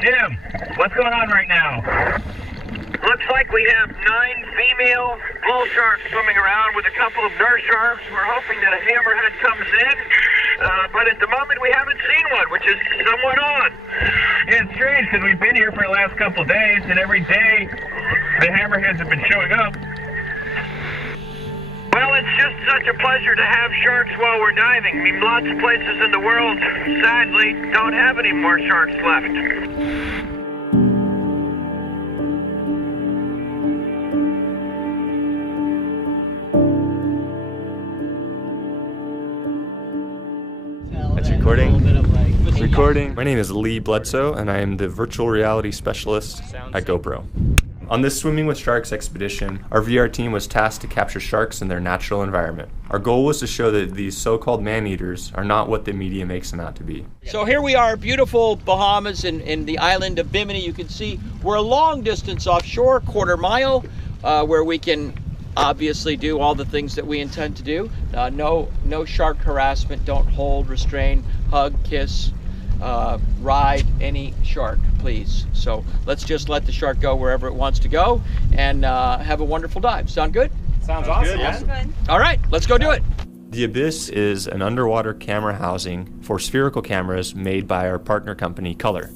Jim, what's going on right now? Looks like we have 9 female bull sharks swimming around with a couple of nurse sharks. We're hoping that a hammerhead comes in, but at the moment we haven't seen one, which is somewhat odd. Yeah, it's strange because we've been here for the last couple of days, and every day the hammerheads have been showing up. Well, it's just such a pleasure to have sharks while we're diving. I mean, lots of places in the world, sadly, don't have any more sharks left. It's recording. It's recording. My name is Lee Bledsoe, and I am the virtual reality specialist at GoPro. On this Swimming with Sharks expedition, our VR team was tasked to capture sharks in their natural environment. Our goal was to show that these so-called man-eaters are not what the media makes them out to be. So here we are, beautiful Bahamas in the island of Bimini. You can see we're a long distance offshore, quarter mile, where we can obviously do all the things that we intend to do. No shark harassment. Don't hold, restrain, hug, kiss, ride any shark, please. So let's just let the shark go wherever it wants to go and have a wonderful dive. Sound good? Sounds awesome. Sounds good. All right, let's go do it. The Abyss is an underwater camera housing for spherical cameras made by our partner company, Color.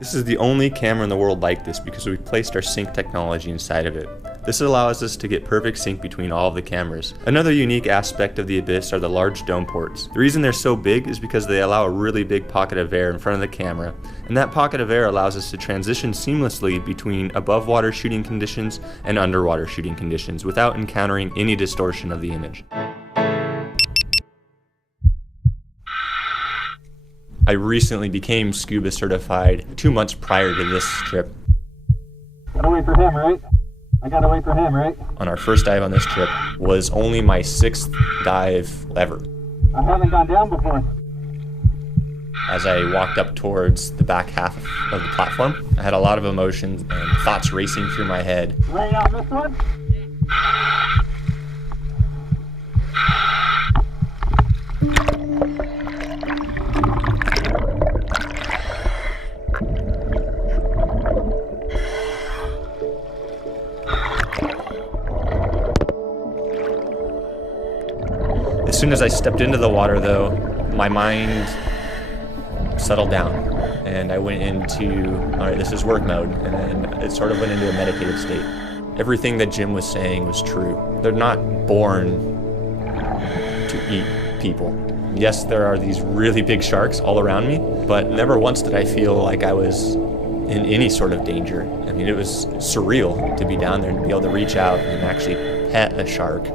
This is the only camera in the world like this because we placed our sync technology inside of it. This allows us to get perfect sync between all of the cameras. Another unique aspect of the Abyss are the large dome ports. The reason they're so big is because they allow a really big pocket of air in front of the camera, and that pocket of air allows us to transition seamlessly between above water shooting conditions and underwater shooting conditions without encountering any distortion of the image. I recently became scuba certified 2 months prior to this trip. Gotta wait for him, right? I gotta wait for him, right? On our first dive on this trip was only my 6th dive ever. I haven't gone down before. As I walked up towards the back half of the platform, I had a lot of emotions and thoughts racing through my head. Laying out this one? As soon as I stepped into the water though, my mind settled down and I went into, all right, this is work mode, and then it sort of went into a meditative state. Everything that Jim was saying was true. They're not born to eat people. Yes, there are these really big sharks all around me, but never once did I feel like I was in any sort of danger. I mean, it was surreal to be down there and be able to reach out and actually pet a shark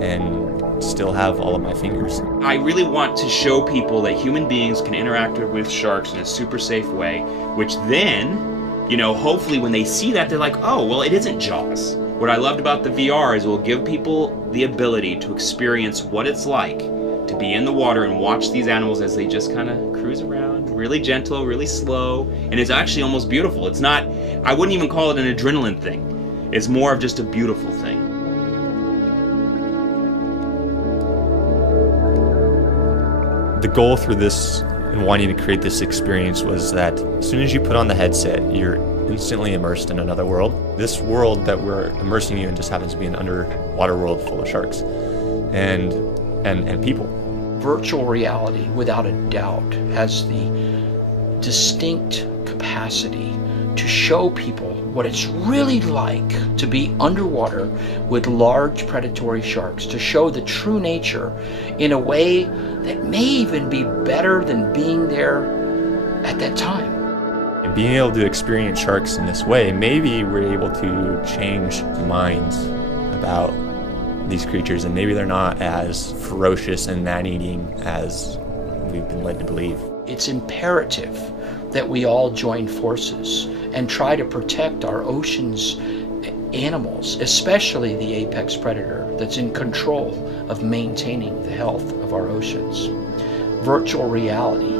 and still have all of my fingers. I really want to show people that human beings can interact with sharks in a super safe way, which then, you know, hopefully when they see that, they're like, oh, well, it isn't Jaws. What I loved about the VR is it will give people the ability to experience what it's like to be in the water and watch these animals as they just kind of cruise around, really gentle, really slow, and it's actually almost beautiful. It's not, I wouldn't even call it an adrenaline thing. It's more of just a beautiful thing. The goal through this and wanting to create this experience was that as soon as you put on the headset, you're instantly immersed in another world. This world that we're immersing you in just happens to be an underwater world full of sharks and people. Virtual reality, without a doubt, has the distinct capacity to show people what it's really like to be underwater with large predatory sharks, to show the true nature in a way that may even be better than being there at that time. And being able to experience sharks in this way, maybe we're able to change minds about these creatures, and maybe they're not as ferocious and man-eating as we've been led to believe. It's imperative that we all join forces and try to protect our ocean's animals, especially the apex predator that's in control of maintaining the health of our oceans. Virtual reality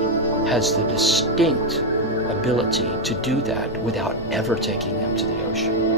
has the distinct ability to do that without ever taking them to the ocean.